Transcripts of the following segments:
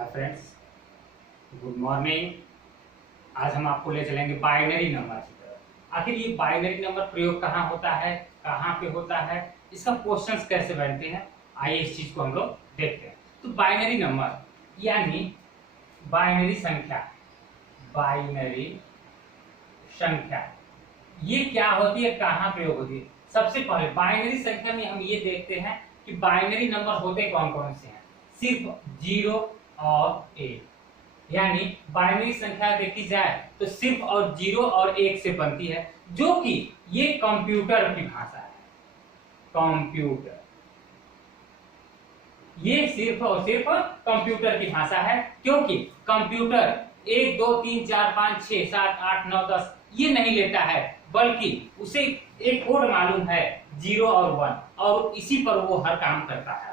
Hi friends, good morning. आज हम आपको ले चलेंगे बाइनरी नंबर की तरफ। आखिर ये बाइनरी नंबर प्रयोग कहाँ होता है, कहाँ पे होता है, इसका क्वेश्चंस कैसे बनते हैं, आइए इस चीज को हम लोग देखते हैं। तो बाइनरी नंबर यानी बाइनरी संख्या, बाइनरी संख्या ये क्या होती है, कहाँ प्रयोग होती है। सबसे पहले बाइनरी संख्या में हम ये देखते हैं कि बाइनरी नंबर होते कौन कौन से हैं। सिर्फ 0 और 1, यानी बाइनरी संख्या देखी जाए तो सिर्फ और 0 और 1 से बनती है, जो कि ये कंप्यूटर की भाषा है। कंप्यूटर ये सिर्फ और सिर्फ कंप्यूटर की भाषा है, क्योंकि कंप्यूटर 1 2 3 4 5 6 7 8 9 10 ये नहीं लेता है, बल्कि उसे एक कोड मालूम है 0 और 1, और इसी पर वो हर काम करता है।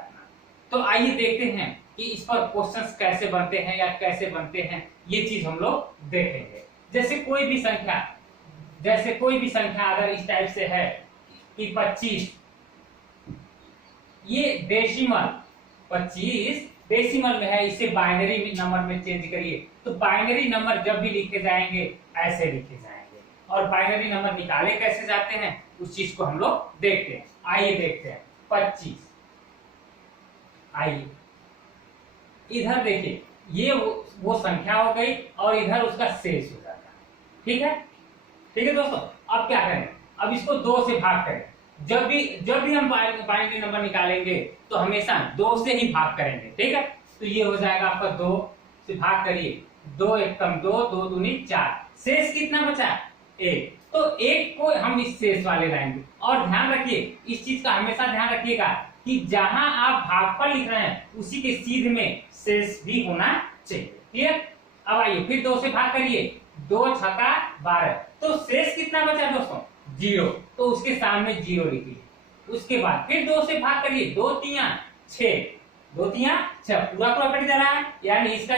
तो आइए देखते हैं कि इस पर क्वेश्चंस कैसे बनते हैं या कैसे बनते हैं, ये चीज हम लोग देखेंगे। जैसे कोई भी संख्या अगर इस टाइप से है कि 25, ये डेसिमल 25 डेसिमल में है, इसे बाइनरी नंबर में चेंज करिए। तो बाइनरी नंबर जब भी लिखे जाएंगे ऐसे लिखे जाएंगे, और बाइनरी नंबर निकाले कैसे जाते हैं उस चीज को हम लोग देखते हैं। आइए देखते हैं 25। आइए इधर देखिए, ये वो संख्या हो गई और इधर उसका शेष हो जाता है। ठीक है दोस्तों। अब क्या करें, अब इसको 2 से भाग करें। जब भी हम बाइनरी नंबर निकालेंगे तो हमेशा 2 से ही भाग करेंगे। ठीक है, तो ये हो जाएगा आपका 2 से भाग करिए, 2 एक कम 2, 2 दूनी 4, शेष कितना बचा 1। तो 1 को हम इस शेष वाले लाएंगे। और ध्यान रखिए, इस चीज का हमेशा ध्यान रखिएगा कि जहां आप भागफल लिख रहे हैं उसी के सीध में शेष भी होना चाहिए। क्लियर। अब आइए फिर 2 से भाग करिए, 2 छक्का 12, तो शेष कितना बचा दोस्तों 0, तो उसके सामने 0 लिखिए। उसके बाद फिर 2 से भाग करिए, 2 तिया 6, 2 तिया 6, पूरा कट जा रहा है, यानी इसका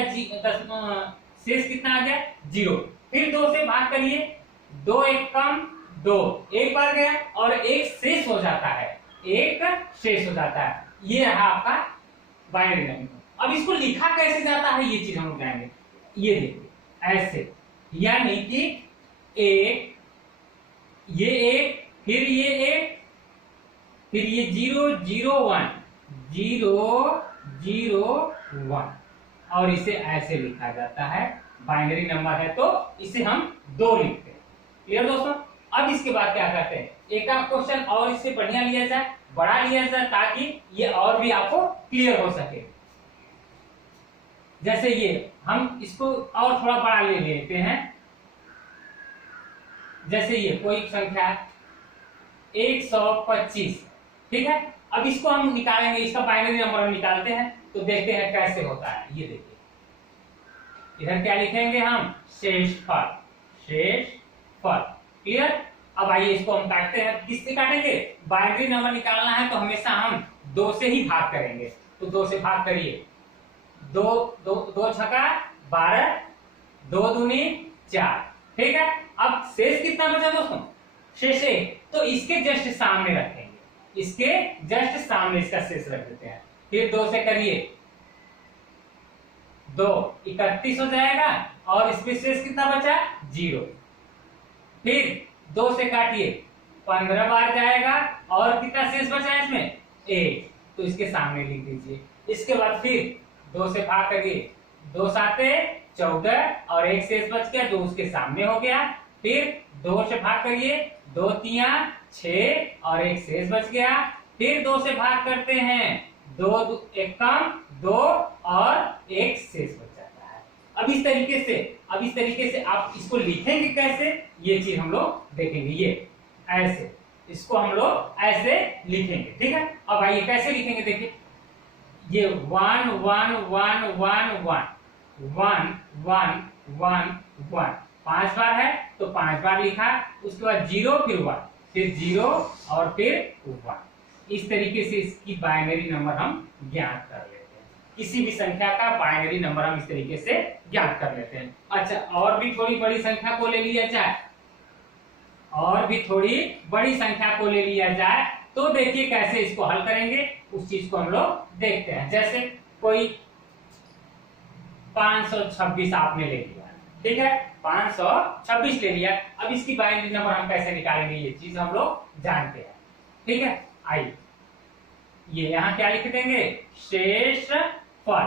शेष कितना आ गया 0। फिर 2 से भाग करिए, 2 एक कम 2, एक बार गया और एक शेष हो जाता है, एक शेष हो जाता है। ये रहा आपका बाइनरी नंबर। अब इसको लिखा कैसे जाता है ये चीज हम लोग जानेंगे। ये देखिए ऐसे, यानी कि एक, ये एक, फिर ये एक, फिर ये 0 0 1 0 0 1, और इसे ऐसे लिखा जाता है। बाइनरी नंबर है तो इसे हम 2 लिखते हैं। क्लियर दोस्तों। अब इसके बाद क्या करते हैं, एक आध क्वेश्चन और इससे बढ़िया लिया जाए, बड़ा लिया जाए, ताकि ये और भी आपको क्लियर हो सके। जैसे ये हम इसको और थोड़ा बड़ा ले लेते हैं। जैसे ये कोई संख्या 125, ठीक है। अब इसको हम निकालेंगे, इसका बाइनरी नंबर हम निकालते हैं, तो देखते हैं कैसे होता है। ये देखिए, इधर क्या लिखेंगे हम, शेषफल, शेषफल। क्लियर। अब आइए इसको हम काटते हैं। किससे काटेंगे, बाइनरी नंबर निकालना है तो हमेशा हम 2 से ही भाग करेंगे। तो 2 से भाग करिए, 2 छक्का 12, 2 दूनी 4। ठीक है। अब शेष कितना बचा दोस्तों, शेष 1, तो इसके जस्ट सामने रखेंगे, इसके जस्ट सामने इसका शेष रख देते हैं। फिर 2 से करिए, 2 31 हो जाएगा, और इसमें शेष कितना बचा 0। फिर 2 से काटिए, 15 बार जाएगा, और कितना शेष बचा है इसमें 1, तो इसके सामने लिख दीजिए। इसके बाद फिर 2 से भाग करिए, 2 साते 14, और 1 शेष बच गया जो उसके सामने हो गया। फिर 2 से भाग करिए, 2 तिया 6, और 1 शेष बच गया। फिर 2 से भाग करते हैं, 2 एक कम 2, और 1 शेष बच जाता है। अब इस तरीके से आप इसको लिखेंगे कैसे, ये चीज हम लोग देखेंगे। ये ऐसे, इसको हम लोग ऐसे लिखेंगे। ठीक है। अब आइए कैसे लिखेंगे, देखिए ये 1 1 1 1 1 1 1 1 1 5 बार है तो 5 बार लिखा। उसके बाद 0 फिर 1, फिर 0 और फिर 1। इस तरीके से इसकी बाइनरी नंबर हम ज्ञात कर लेते हैं। किसी भी संख्या का बाइनरी नंबर हम इस तरीके से ज्ञात कर लेते हैं। अच्छा, और भी थोड़ी बड़ी संख्या को ले लिया जाए, और भी थोड़ी बड़ी संख्या को ले लिया जाए, तो देखिए कैसे इसको हल करेंगे, उस चीज को हम लोग देखते हैं। जैसे कोई 526 आपने ले लिया, ठीक है, 526 ले लिया। अब इसकी बाइनरी नंबर हम कैसे निकालेंगे, ये चीज हम लोग जानते हैं, ठीक है। आइए ये यहाँ क्या लिख देंगे, शेषफल,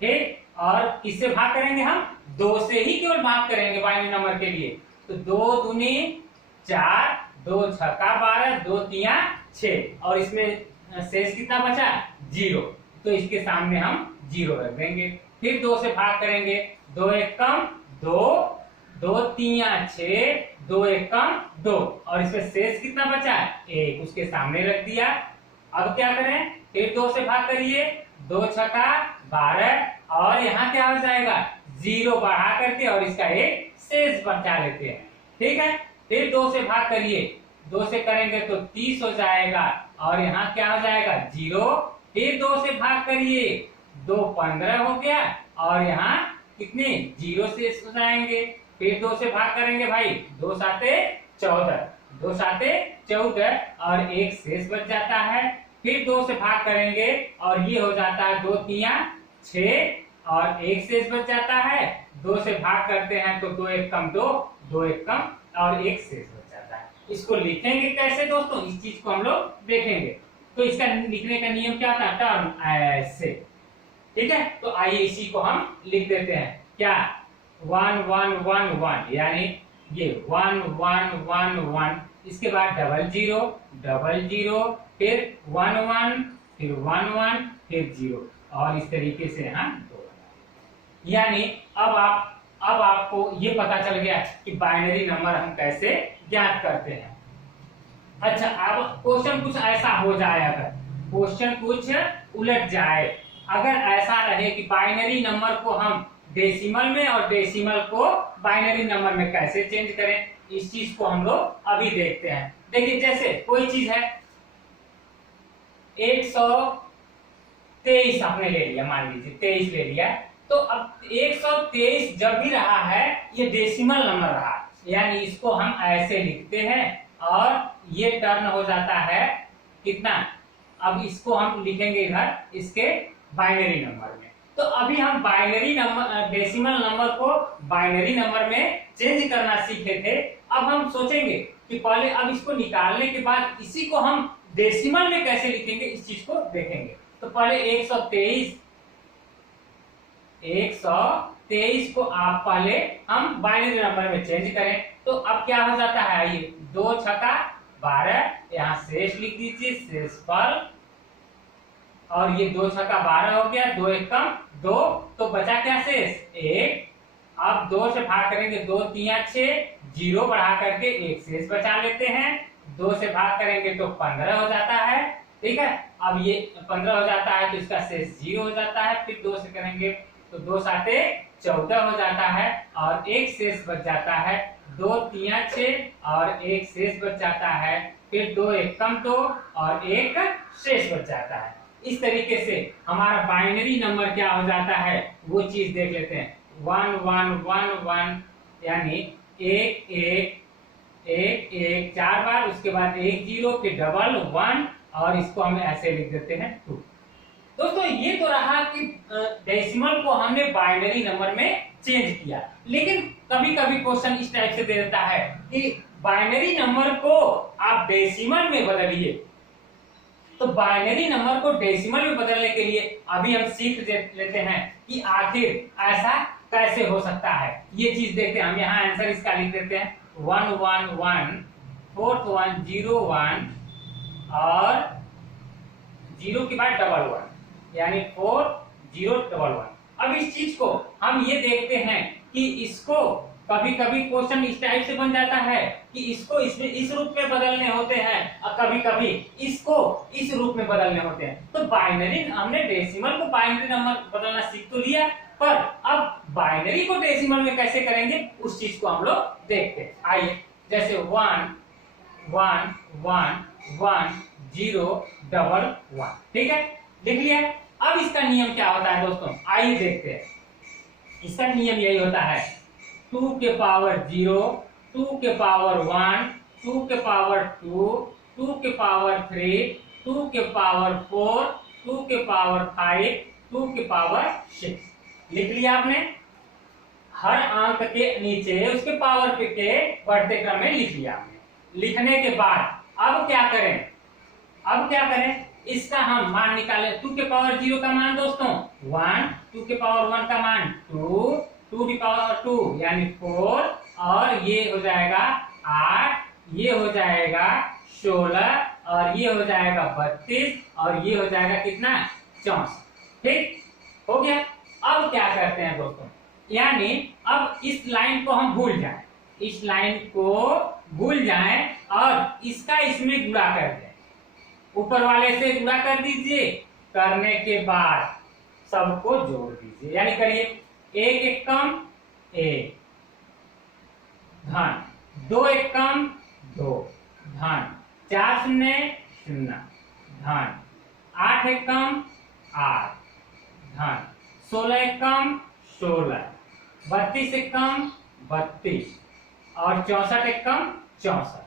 ठीक। और किससे भाग करेंगे, हम 2 से ही केवल भाग करेंगे बाइनरी नंबर के लिए। तो 2 दूनी 4, 2 छक्का 12, 2 तिया 6, और इसमें शेष कितना बचा, 0। तो इसके सामने हम 0 रख देंगे। फिर 2 से भाग करेंगे, 2 एकम 2, 2 तिया 6, 2 एकम 2, और इसमें शेष कितना बचा, 1, उसके सामने रख दिया। अब क्या करें, फिर 2 से भाग करिए, 2 छक्का 12, और यहाँ क्या हो जाएगा, 0 बढ़ा करके और इसका एक शेष बचा लेते हैं, ठीक है। फिर 2 से भाग करिए, 2 से करेंगे तो 30 हो जाएगा, और यहाँ क्या हो जाएगा, 0। फिर 2 से भाग करिए, 2 15 हो गया, और यहाँ कितने 0 शेष हो जाएंगे। फिर 2 से भाग करेंगे भाई, 2 साते 14, 2 साते 14, और एक शेष बच जाता है। फिर 2 से भाग करेंगे और ये हो जाता है 2 तिया 6, और एक शेष बच जाता है। 2 से भाग करते हैं तो 2 एकम 2, 2 एकम, और एक शेष बच जाता है। इसको लिखेंगे कैसे दोस्तों, इस चीज को हम लोग देखेंगे। तो इसका लिखने का नियम क्या होता है, टर्म ऐसे, ठीक है। तो आइए इसी को हम लिख देते हैं, क्या 1 1 1 1, यानी ये 1 1 1 1, इसके बाद 0 0 0 0, फिर 1 1, फिर 1 1, फिर 0, और इस तरीके से हम 2, यानी अब आपको ये पता चल गया कि बाइनरी नंबर हम कैसे ज्ञात करते हैं। अच्छा, अब क्वेश्चन कुछ ऐसा हो जाए, अगर क्वेश्चन कुछ उलट जाए, अगर ऐसा रहे कि बाइनरी नंबर को हम डेसिमल में और डेसिमल को बाइनरी नंबर में कैसे चेंज करें, इस चीज को हम लोग अभी देखते हैं। देखिए, जैसे कोई चीज है 123 आपने ले लिया, मान लीजिए 23 ले लिया, तो अब 123 जब भी रहा है ये डेसिमल नंबर रहा, यानी इसको हम ऐसे लिखते हैं, और ये टर्न हो जाता है कितना, अब इसको हम लिखेंगे इधर इसके बाइनरी नंबर में। तो अभी हम बाइनरी नंबर, डेसिमल नंबर को बाइनरी नंबर में चेंज करना सीखे थे। अब हम सोचेंगे कि पहले अब इसको निकालने के बाद इसी को हम डेसिमल में कैसे लिखेंगे, इस चीज को देखेंगे। तो पहले 123 को आप पहले हम बाइनरी नंबर में चेंज करें, तो अब क्या हो जाता है, आइए 2 छक्का 12, यहाँ शेष लिख दीजिए, शेषफल, और ये 2 छक्का 12 हो गया, 2 एकम 2, तो बचा क्या शेष, 1। अब 2 से भाग करेंगे, 2 तिया 6, 0 बढ़ा करके एक शेष बचा लेते हैं। 2 से भाग करेंगे तो 15 हो जाता है, ठीक है। अब ये 15 हो जाता है तो इसका शेष 0 हो जाता है। फिर 2 से करेंगे तो 2 साते 14 हो जाता है, और एक शेष बच जाता है, 2 तिया 6, और एक शेष बच जाता है। फिर 2 एकम 2, और एक शेष बच जाता है। इस तरीके से हमारा बाइनरी नंबर क्या हो जाता है, वो चीज देख लेते हैं। 1 1 1 1, यानी 1 1 1 1 4 बार, उसके बाद 1 0, फिर 1 1, और इसको हम ऐसे लिख देते हैं 2। दोस्तों, ये तो रहा कि डेसिमल को हमने बाइनरी नंबर में चेंज किया, लेकिन कभी कभी क्वेश्चन इस टाइप से दे देता है कि बाइनरी नंबर को आप डेसिमल में बदलिए। तो बाइनरी नंबर को डेसिमल में बदलने के लिए अभी हम सीख लेते हैं कि आखिर ऐसा कैसे हो सकता है, ये चीज देखते हैं। हम यहाँ आंसर इसका लिख देते हैं 1 1 1, 4th 1 0 1, और 0 के बाद 1 1, यानी 4 0 1 1। अब इस चीज को हम ये देखते हैं कि इसको कभी कभी क्वेश्चन इस टाइप से बन जाता है कि इसको इसमें इस रूप में बदलने होते हैं, और कभी कभी इसको इस रूप में बदलने होते हैं। तो बाइनरी, हमने डेसिमल को बाइनरी नंबर बदलना सीख तो लिया, पर अब बाइनरी को डेसिमल में कैसे करेंगे उस चीज को हम लोग देखते हैं। आइए, जैसे 1 1 1 1 0 1 1, ठीक है, लिख लिया। अब इसका नियम क्या होता है दोस्तों, आइए देखते हैं। इसका नियम यही होता है 2 के पावर 0, 2 के पावर 1, 2 के पावर 2, 2 के पावर 3, 2 के पावर 4, 2 के पावर 5, 2 के पावर 6। लिख लिया आपने, हर अंक के नीचे उसके पावर के बढ़ते क्रम में लिख लिया आपने। लिखने के बाद अब क्या करें, अब क्या करें, इसका हम मान निकाले। 2 के पावर 0 का मान दोस्तों 1, 2 के पावर 1 का मान 2, 2 की पावर 2 यानी 4, और ये हो जाएगा 8, ये हो जाएगा 16, और ये हो जाएगा 32, और ये हो जाएगा कितना 64। ठीक हो गया। अब क्या करते हैं दोस्तों, यानी अब इस लाइन को हम भूल जाएं, इस लाइन को भूल जाएं और इसका इसमें गुणा कर दें, ऊपर वाले से गुणा कर दीजिए। करने के बाद सबको जोड़ दीजिए, यानी करिए 1 एक कम 1 धन, 2 एक कम 2 धन, 4 शून्य 0 धन, 8 एक कम 8 धन, 16 एक कम 16, 32 एक कम 32, और 64 एक कम 64।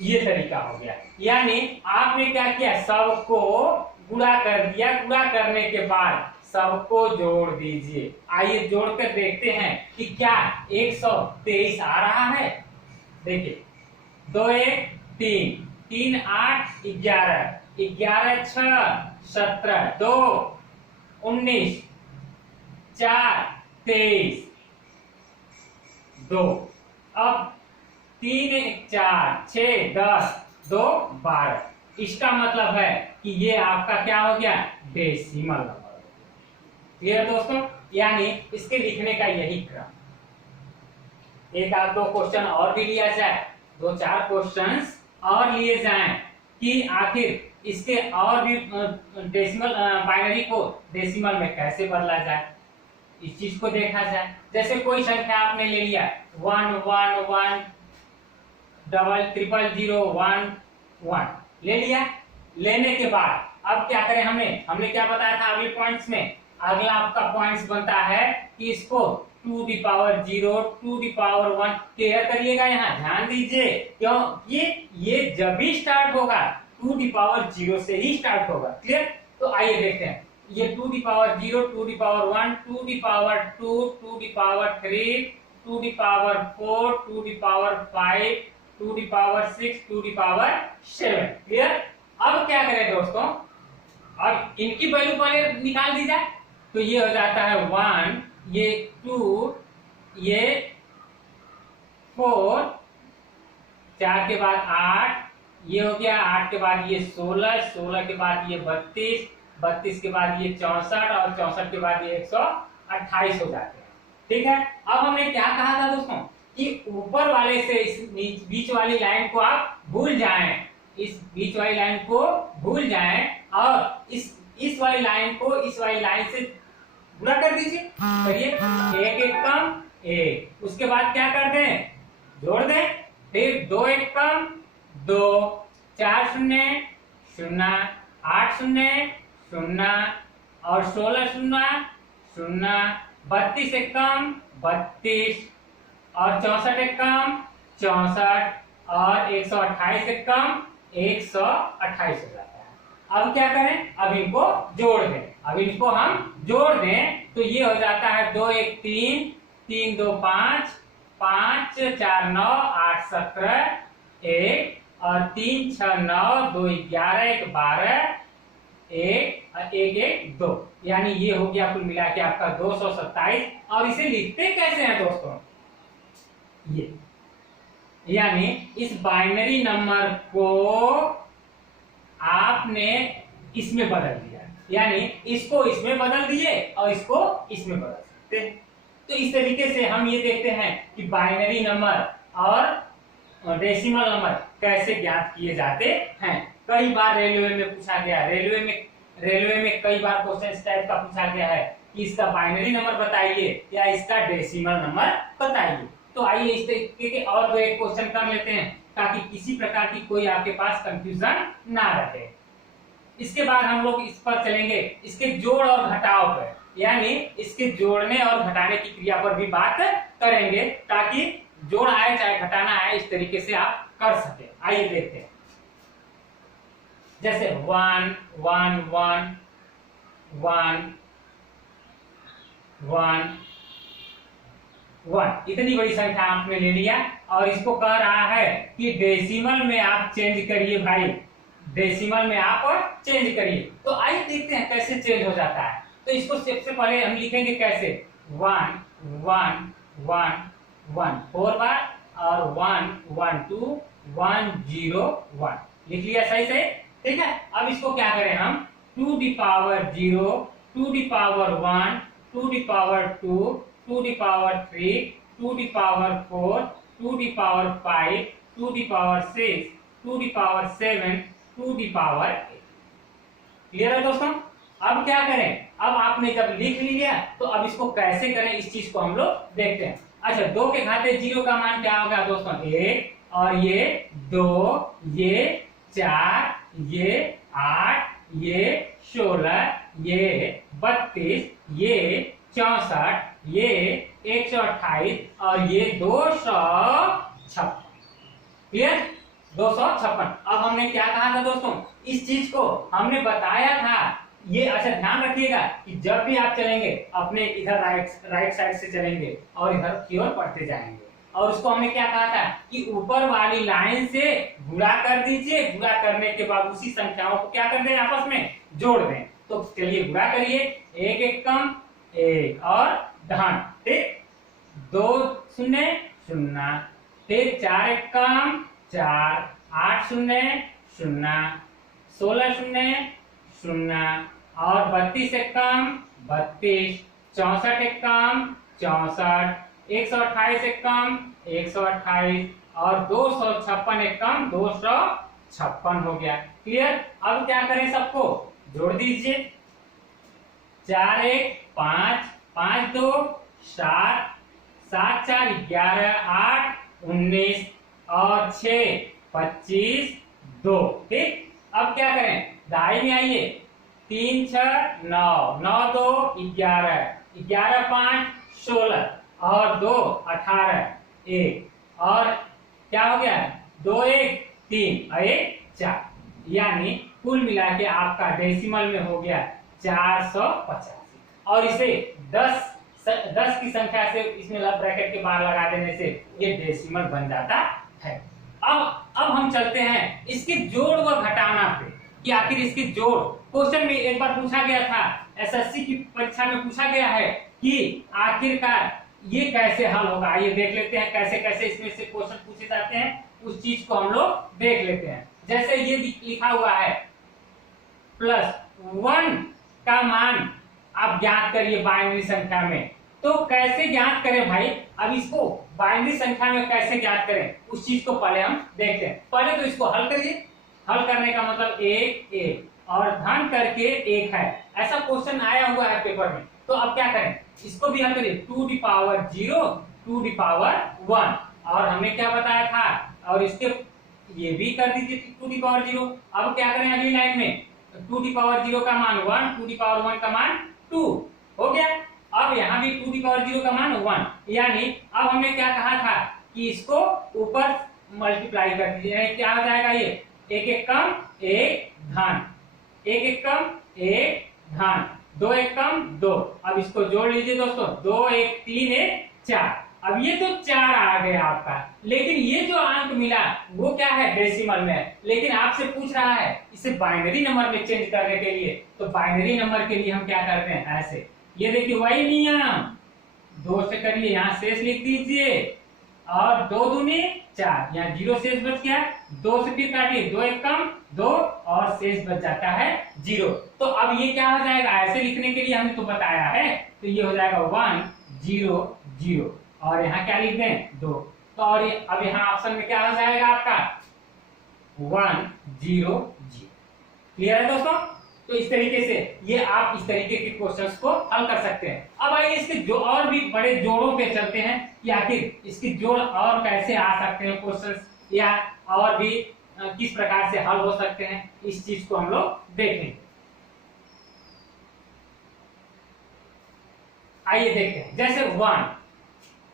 ये तरीका हो गया। यानी आपने क्या किया, सबको गुणा कर दिया, गुणा करने के बाद सबको जोड़ दीजिए। आइए जोड़कर देखते हैं कि क्या 123 आ रहा है। देखिए 2 1 3, 3 8 11, 11 6 17, 2 19, 4 23, 2, अब 3 1 4 6 10, 2 12। इसका मतलब है कि ये आपका क्या हो गया, डेसिमल नंबर। क्लियर दोस्तों, यानी इसके लिखने का यही क्रम। एक आध दो क्वेश्चन और भी लिया जाए, 2-4 क्वेश्चंस और लिए जाएं कि आखिर इसके और भी डेसिमल बाइनरी को डेसिमल में कैसे बदला जाए, इस चीज को देखा जाए। जैसे कोई संख्या आपने ले लिया 1 1 1 डबल 0 0 1 1 ले लिया। लेने के बाद अब क्या करें, हमने क्या बताया था अगले पॉइंट्स में, अगला आपका पॉइंट्स बनता है कि इसको 2 की पावर 0 2 की पावर 1 क्लियर करिएगा। यहाँ ध्यान दीजिए, क्यों ये जब भी स्टार्ट होगा 2 की पावर 0 से ही स्टार्ट होगा। क्लियर, तो आइए देखते हैं। ये 2 की पावर 0 2 की पावर 1 2 की पावर 2 2 की पावर 3 2 की पावर 4 2 की पावर 5 2 की पावर 6 2 की पावर 7। क्लियर, अब क्या करें दोस्तों, अब इनकी वैल्यू पहले निकाल दी जाए। तो ये हो जाता है 1, ये 2, ये 4, 4 के बाद 8, ये हो गया 8 के बाद ये 16, 16 के बाद ये 32, 32 के बाद ये 64, और 64 के बाद ये 128 हो जाते हैं। ठीक है, अब हमने क्या कहा था दोस्तों कि ऊपर वाले से इस बीच वाली लाइन को आप भूल जाएं, इस बीच वाली लाइन को भूल जाएं और इस वाली लाइन को इस वाली लाइन से गुणा कर दीजिए। करिए 1 एक कम 1, उसके बाद क्या कर दें, जोड़ दें, फिर 2 एक कम 2, 4 शून्य 0, 8 शून्य 0, और 16 शून्य 0, 32 एक कम 32, और 64 एक कम 64, और 128 एक कम 128 हो जाता है। अब क्या करें, अब इनको जोड़ दें। अब इनको हम जोड़ दें तो ये हो जाता है 2 1 3, 3 2 5, 5 4 9, 8 17, 1, और 3 6 9, 2 11, 1 12, 1 और 1 1 2, यानी ये हो गया कुल मिला के आपका 227। और इसे लिखते कैसे हैं दोस्तों, ये यानी इस बाइनरी नंबर को आपने इसमें बदल दिया, यानी इसको इसमें बदल दिए और इसको इसमें बदल सकते हैं। तो इस तरीके से हम ये देखते हैं कि बाइनरी नंबर और डेसिमल नंबर कैसे ज्ञात किए जाते हैं। कई बार रेलवे में पूछा गया, रेलवे में कई बार क्वेश्चन इस टाइप का पूछा गया है कि इसका बाइनरी नंबर बताइए या इसका डेसिमल नंबर बताइए। तो आइए इस तरीके के और 2 एक क्वेश्चन कर लेते हैं ताकि किसी प्रकार की कोई आपके पास कंफ्यूजन ना रहे। इसके बाद हम लोग इस पर चलेंगे, इसके जोड़ और घटाव पर, यानी इसके जोड़ने और घटाने की क्रिया पर भी बात करेंगे ताकि जोड़ आए चाहे घटाना आए इस तरीके से आप कर सके। आइए देखते हैं, जैसे 1 1 1 1 1 1 इतनी बड़ी संख्या आपने ले लिया और इसको कह रहा है कि डेसिमल में आप चेंज करिए भाई, डेसिमल में आप चेंज करिए। तो आइए देखते हैं कैसे चेंज हो जाता है। तो इसको सबसे पहले हम लिखेंगे कैसे, 1 1 1 1 4 बार और 1 1 2 1 0 1 लिख लिया सही से, ठीक है। अब इसको क्या करें हम, 2 the power 0 2 the power 1 2 the power 2 2 the power 3 2 the power 4 2 the power 5 2 the power 6 2 the power 7 2 the power 8। Clear है दोस्तों। अब क्या करें, अब आपने जब लिख लिया तो अब इसको कैसे करें इस चीज को हम लोग देखते हैं। अच्छा, 2 के घाते 0 का मान क्या होगा दोस्तों, 1 और ये 2 ये 4 ये 8 ये 16 ये 32 ये 64 ये 128 और ये 256। क्लियर, 256। अब हमने क्या कहा था दोस्तों, इस चीज को हमने बताया था ये। अच्छा ध्यान रखिएगा कि जब भी आप चलेंगे अपने इधर राइट साइड से चलेंगे और इधर की ओर पढ़ते जाएंगे, और उसको हमने क्या कहा था कि ऊपर वाली लाइन से गुणा कर दीजिए, गुणा करने के बाद उसी संख्याओं को क्या कर दें, आपस में जोड़ दें। तो चलिए गुणा करिए, 1 1 कम 1 और धन, ठीक, 2 0 0, फिर 4 1 कम 4 8 0 0 16 0 0 और 32 एक कम 32 64 एक कम 64 128 एक कम 128 और 256 एक कम 256 हो गया। क्लियर। अब क्या करें, सबको जोड़ दीजिए, 4 1 5 5 2 7 7 4 11 8 19 और 6 25 2, ठीक। अब क्या करें, दाई में आइए, 3 6 9 9 2 11 11 5 16 और 2 18 1 और क्या हो गया, 2 1 3 और 1 4, यानी कुल मिला के आपका डेसिमल में हो गया 485। और इसे 10 की संख्या से इसमें ब्रैकेट के बाहर लगा देने से ये डेसिमल बन जाता है। अब हम चलते हैं इसके जोड़ व घटाना पे कि आखिर इसके जोड़, क्वेश्चन में एक बार पूछा गया था, एसएससी की परीक्षा में पूछा गया है कि आखिरकार ये कैसे हल होगा। ये देख लेते हैं कैसे कैसे इसमें से क्वेश्चन पूछे जाते हैं, उस चीज को हम लोग देख लेते हैं। जैसे ये लिखा हुआ है +1 का मान आप ज्ञात करिए बाइनरी संख्या में। तो कैसे ज्ञात करें भाई, अब इसको बाइनरी संख्या में कैसे ज्ञात करें उस चीज को पहले हम देखते हैं। पहले तो इसको हल करिए, हल करने का मतलब 1 1 और धन करके 1 है, ऐसा क्वेश्चन आया हुआ है पेपर में। तो अब क्या करें, इसको भी हल करिए, 2 दी पावर 0 2 दी पावर 1 और हमने क्या बताया था, और इसके ये भी कर दीजिए 2 दी पावर 0। अब क्या करें अगली लाइन में, 2 दी पावर 0 का मान 1 2 दी पावर 1 का मान 2 हो गया। अब यहाँ भी 2 दी पावर 0 का मान 1, यानी अब हमने क्या कहा था कि इसको ऊपर मल्टीप्लाई कर दीजिए, यानी क्या हो जाएगा, ये 1 1 कम 1 धन 1 1 कम 1 धन 2 1 कम 2। अब इसको जोड़ लीजिए दोस्तों, 2 1 3 1 4। अब ये तो 4 आ गया आपका, लेकिन ये जो अंक मिला वो क्या है, डेसिमल में है। लेकिन आपसे पूछ रहा है इसे बाइनरी नंबर में चेंज करने के लिए, तो बाइनरी नंबर के लिए हम क्या करते हैं, ऐसे ये देखिए वही नियम, 2 से करिए, यहाँ शेष लिख दीजिए और 2 दूनी 4, यहाँ 0 शेष बच गया, 2 से फिर काटिए, 2 1 कम 2 और शेष बच जाता है 0। तो अब ये क्या हो जाएगा, ऐसे लिखने के लिए हमने तो बताया है, तो ये हो जाएगा 1 0 0 और यहाँ क्या लिख दें 2। तो और अब यहाँ ऑप्शन में क्या हो जाएगा आपका 1 0 0। क्लियर है दोस्तों। तो इस तरीके से ये आप इस तरीके के क्वेश्चंस को हल कर सकते हैं। अब आइए इसके जो और भी बड़े जोड़ों पे चलते हैं कि आखिर इसके जोड़ और कैसे आ सकते हैं क्वेश्चंस, या और भी किस प्रकार से हल हो सकते हैं, इस चीज को हम लोग देखेंगे। आइए देखते हैं, जैसे 1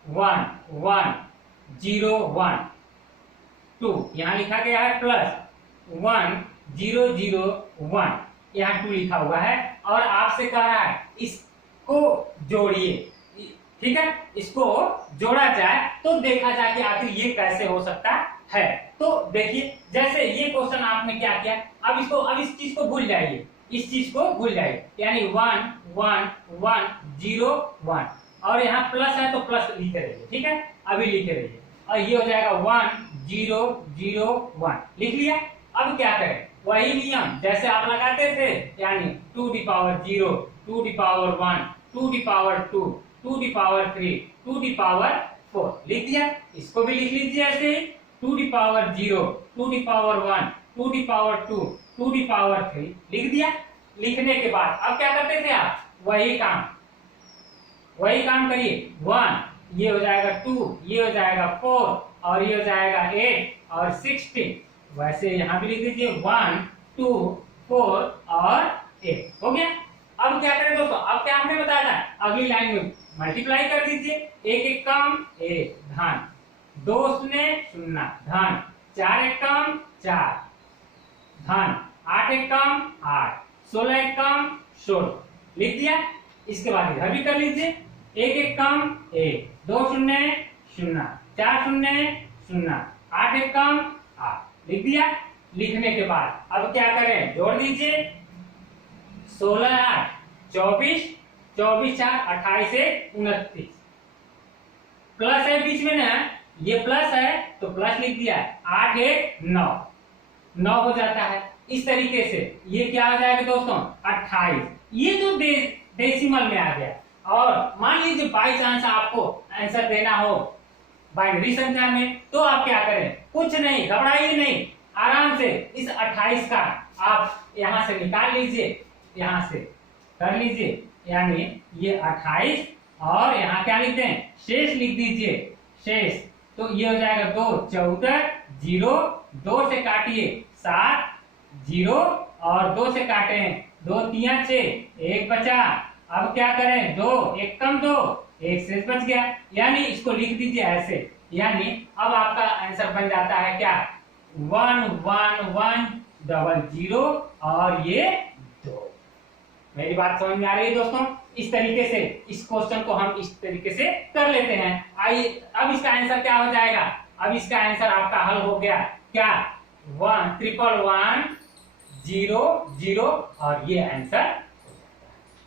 1 1 0 1 2 यहाँ लिखा गया है, प्लस 1 0 0 1 यहाँ 2 लिखा हुआ है, और आपसे कह रहा है इस को जोड़िए, ठीक है, इसको जोड़ा जाए तो देखा जाए कि आखिर ये कैसे हो सकता है। तो देखिए जैसे ये क्वेश्चन आपने क्या किया, अब इस चीज को भूल जाइए, इस चीज को भूल जाइए, यानी 1 1 1 0 1 और यहाँ प्लस है तो प्लस लिखे रहिए, ठीक है, अभी लिखे रहिए, और ये हो जाएगा 1 0 0 1 लिख लिया। अब क्या करें, वही नियम जैसे आप लगाते थे, यानी 2 the power 0 2 the power 1 2 the power 2 2 the power 3 2 the power 4 लिख दिया। इसको भी लिख लीजिए ऐसे ही, 2 the power 0 2 the power 1 2 the power 2 2 the power 3 लिख दिया। लिखने के बाद अब क्या करते थे आप, वही काम करिए, 1 ये हो जाएगा 2 ये हो जाएगा 4 और ये हो जाएगा 8 और 16, वैसे यहाँ भी लिख दीजिए 1 2 4 और 8 हो गया। अब क्या करें दोस्तों, अब क्या आपने बताया था, अगली लाइन में मल्टीप्लाई कर दीजिए, एक एक कम एक धन, 2 शून्य शून्य धन, 4 एक कम 4 धन, 8 एक कम 8, 16 एक कम 16 लिख दिया। इसके बाद इधर भी कर लीजिए, एक एक कम एक, 2 शून्य शून्य 4 शून्य शून्य, 8 एक कम 8 लिख दिया। लिखने के बाद अब क्या करें, जोड़ दीजिए, 16 8 24 24 4 28 से 29, प्लस है बीच में ना, ये प्लस है तो प्लस लिख दिया, 8 1 9 9 हो जाता है। इस तरीके से ये क्या आ जाएगा दोस्तों 28, ये तो डेसिमल में आ गया। और मान लीजिए बाई चांस आपको आंसर देना हो बाइनरी संख्या में, तो आप क्या करें, कुछ नहीं, घबराइए नहीं, आराम से इस 28 का आप यहां से निकाल लीजिए, यहां से कर लीजिए, यानी ये 28 और यहाँ क्या लिखते हैं, शेष लिख दीजिए, शेष, तो ये हो जाएगा 2 14 0 2 से काटिए 7 0 और 2 से काटे 2 3 6 1 बचा। अब क्या करें, 2 1 कम 2 1 शेष बच गया, यानी इसको लिख दीजिए ऐसे, यानी अब आपका आंसर बन जाता है क्या 1 1 1 0 और ये 2। मेरी बात समझ में आ रही है दोस्तों। इस तरीके से इस क्वेश्चन को हम इस तरीके से कर लेते हैं। आइए अब इसका आंसर क्या हो जाएगा, अब इसका आंसर आपका हल हो गया क्या 1 1 1 0 0 और ये आंसर,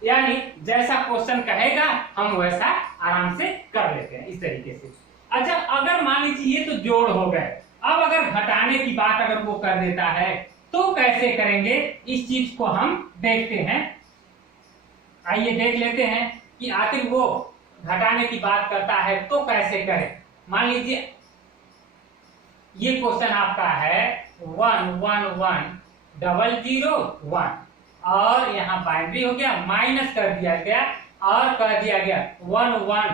यानी जैसा क्वेश्चन कहेगा हम वैसा आराम से कर लेते हैं इस तरीके से। अच्छा अगर मान लीजिए ये तो जोड़ हो गए, अब अगर घटाने की बात अगर वो कर देता है तो कैसे करेंगे, इस चीज को हम देखते हैं। आइए देख लेते हैं कि आखिर वो घटाने की बात करता है तो कैसे करें। मान लीजिए ये क्वेश्चन आपका है 1 1 1 0 1 और यहाँ बाइनरी हो गया, माइनस कर दिया गया और कर दिया गया 1 1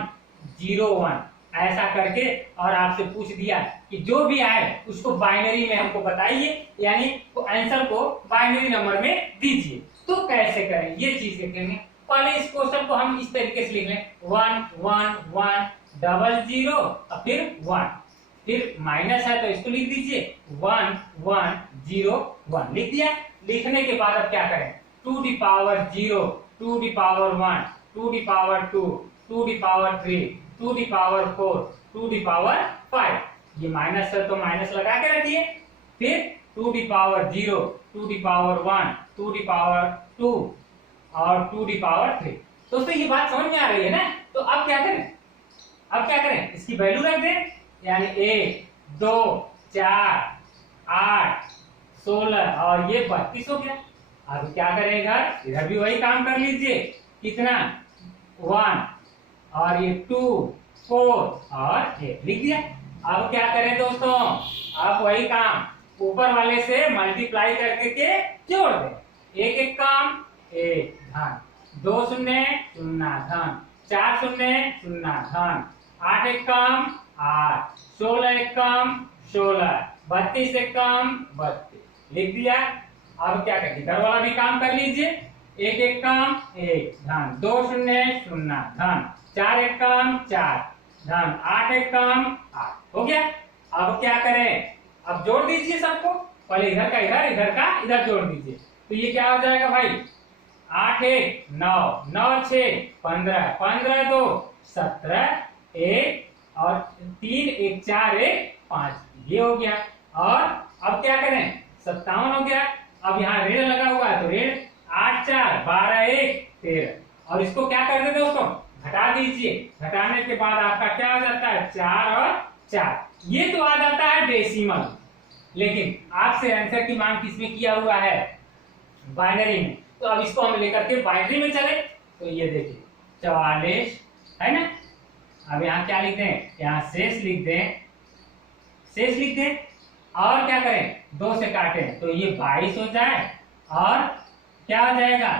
0 1 ऐसा करके, और आपसे पूछ दिया कि जो भी आए उसको बाइनरी में हमको बताइए, यानी आंसर को बाइनरी नंबर में दीजिए। तो कैसे करें ये चीज देखेंगे। पहले इस क्वेश्चन को हम इस तरीके से लिख लें 1 1 1 0 और फिर 1, फिर माइनस है तो इसको लिख दीजिए 1 1 0 1 लिख दिया। लिखने के बाद अब क्या करें, 2 the power 0 2 the power 1 2 the power 2 2 the power 3 2 the power 4 2 the power 5, ये माइनस है तो माइनस लगा के रखिए, फिर 2 the power 0 2 the power 1 2 the power 2 और 2 दी पावर 3। दोस्तों ये बात समझ में आ रही है ना। तो अब क्या करें, अब क्या करें, इसकी वैल्यू रख दें, यानी 1 2 4 8 16 और ये 32 हो गया। अब क्या करें, इधर भी वही काम कर लीजिए, कितना 1 और ये 2 4 और 8 लिख दिया। अब क्या करें दोस्तों, अब वही काम ऊपर वाले से मल्टीप्लाई करके के जोड़ दें, एक एक काम एक धन, 2 शून्य शून्य धन, 4 शून्य शून्य धन, 8 एक कम 8, 16 एक कम 16, 32 एक कम 32 लिख दिया। अब क्या करें, इधर वाला भी काम कर लीजिए, एक एक कम एक धन, 2 शून्य शून्य धन, 4 एक कम 4 धन, 8 एक कम 8 हो गया। अब क्या करें, अब जोड़ दीजिए सबको, पहले इधर का इधर, इधर का इधर जोड़ दीजिए, तो ये क्या हो जाएगा भाई 8 1 9, 9 6 15, 15 2 17, 1 और 3 1 4 1 5, ये हो गया। और अब क्या करें, 57 हो गया। अब यहाँ ऋण लगा हुआ है तो ऋण 8 4 12 1 13, और इसको क्या कर देते दोस्तों, घटा दीजिए। घटाने के बाद आपका क्या हो जाता है, 4 और 4। ये तो आ जाता है डेसिमल, लेकिन आपसे आंसर की मांग किसमें किया हुआ है, बाइनरी में। तो अब इसको हम लेकर के बाइनरी में चले, तो ये देखिए 44 है ना। अब यहाँ क्या लिख दें, यहाँ शेष लिख दें, शेष लिख दें, और क्या करें, 2 से काटें तो ये 22 हो जाए, और क्या हो जाएगा,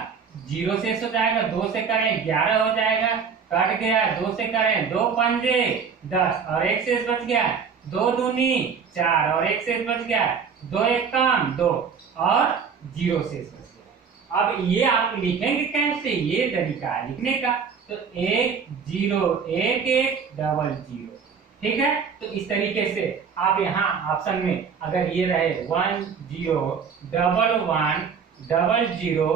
0 शेष हो जाएगा। 2 से करें 11 हो जाएगा, कट गया। 2 से करें 2 पंजे 10 और 1 शेष बच गया। 2 दूनी 4 और 1 शेष बच गया। 2 1 कम 2 और 0 शेष बच गया। अब ये आप लिखेंगे कैसे, ये तरीका है लिखने का। तो 1 0 1 1 डबल 0, ठीक है। तो इस तरीके से आप यहाँ ऑप्शन में अगर ये रहे 1 0 डबल 1 डबल 0,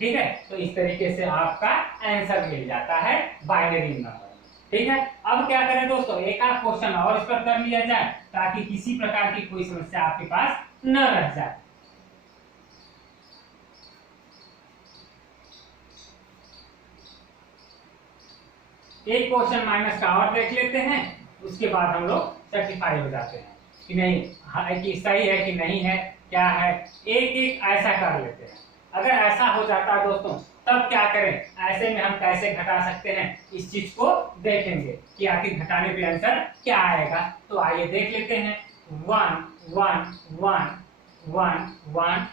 ठीक है, तो इस तरीके से आपका आंसर मिल जाता है बाइनरी नंबर, ठीक है। अब क्या करें दोस्तों, एक आध क्वेश्चन और इस पर कर लिया जाए ताकि किसी प्रकार की कोई समस्या आपके पास न रह जाए। एक क्वेश्चन माइनस का और देख लेते हैं, उसके बाद हम लोग सर्टिफाई हो जाते हैं कि नहीं, कि सही है कि नहीं है, क्या है। एक एक ऐसा कर लेते हैं। अगर ऐसा हो जाता है दोस्तों, तब क्या करें, ऐसे में हम कैसे घटा सकते हैं, इस चीज को देखेंगे कि आखिर घटाने पे आंसर क्या आएगा। तो आइए देख लेते हैं। 1 1 1 1 1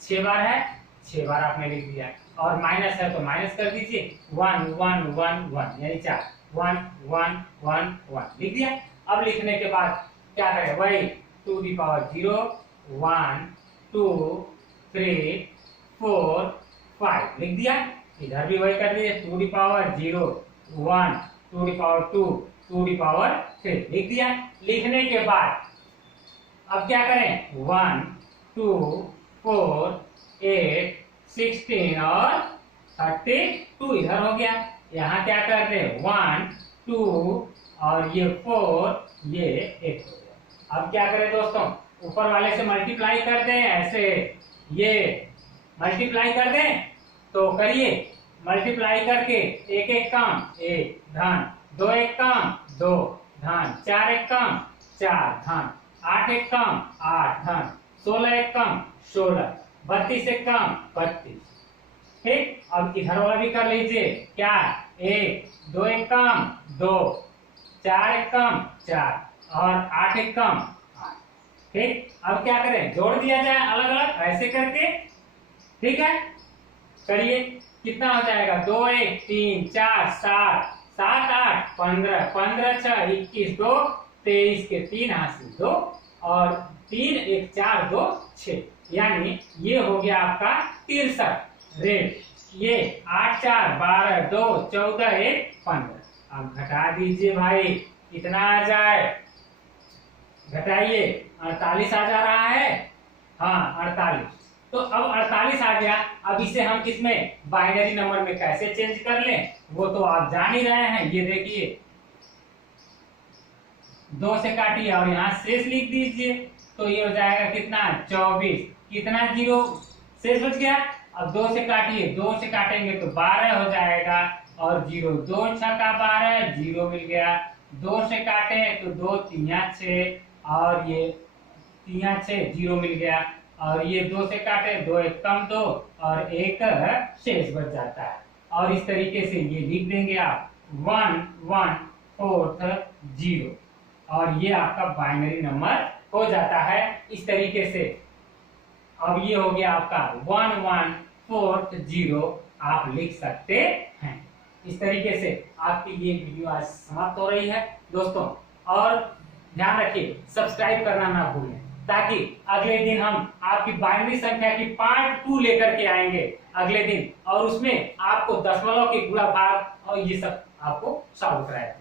6 बार है, 6 बार आपने लिख दिया, और माइनस है तो माइनस कर दीजिए। 1 1 1 1 यानी 4, 1 1 1 1 लिख दिया। अब लिखने के बाद क्या करें, वही 2 की पावर 0 1 2 3 4 5 लिख दिया। इधर भी वही कर दीजिए, 2 की पावर 0 1 2 की पावर 2 2 की पावर 3 लिख दिया। लिखने के बाद अब क्या करें, 1 2 4 8 16 और 32 इधर हो गया। यहाँ क्या करते हैं, 1 2 और ये 4 ये 1 हो गया। अब क्या करें दोस्तों, ऊपर वाले से मल्टीप्लाई कर दें, ऐसे ये मल्टीप्लाई कर दें, तो करिए। मल्टीप्लाई करके 1 1 कम 1 धन, 2 1 कम 2 धन, 4 1 कम 4 धन, 8 1 कम 8 धन, 16 1 कम 16, 32 1 कम 32, ठीक। अब इधर वाला भी कर लीजिए, क्या 1 2 1 कम 2 4 1 कम 4 और 8 1 कम 8, ठीक। अब क्या करें, जोड़ दिया जाए अलग अलग ऐसे करके, ठीक है। करिए, कितना हो जाएगा, 2 1 3 4 7 7 8 15 15 6 21 2 23 के 3 हासिल 2 और 3 1 4 2 6, यानी ये हो गया आपका 63 रेट। ये 8 4 12 2 14 1 15। अब घटा दीजिए भाई, कितना आ जाए, घटाइए, 48 आ जा रहा है, हाँ 48। तो अब 48 आ गया। अब इसे हम किसमें, बाइनरी नंबर में कैसे चेंज कर लें, वो तो आप जान ही रहे हैं। ये देखिए 2 से काटिए और यहाँ शेष लिख दीजिए, तो ये हो जाएगा कितना, 24, कितना 0 शेष बच गया। अब 2 से काटिए, 2 से काटेंगे तो 12 हो जाएगा, और 0 2 6 का 12 0 मिल गया। 2 से काटे तो 2 3 6 और ये 3 6 0 मिल गया, और ये 2 से काटे 2 1 कम 2 और 1 शेष बच जाता है। और इस तरीके से ये लिख देंगे आप 1 1 4 0, और ये आपका बाइनरी नंबर हो जाता है इस तरीके से। अब ये हो गया आपका 1 1 4 0 आप लिख सकते हैं। इस तरीके से आपकी ये वीडियो आज समाप्त हो रही है दोस्तों। और ध्यान रखिए, सब्सक्राइब करना ना भूलें, ताकि अगले दिन हम आपकी बाइनरी संख्या की पार्ट 2 लेकर के आएंगे अगले दिन, और उसमें आपको दशमलव के गुणा भाग और ये सब आपको सॉल्व कराएगा।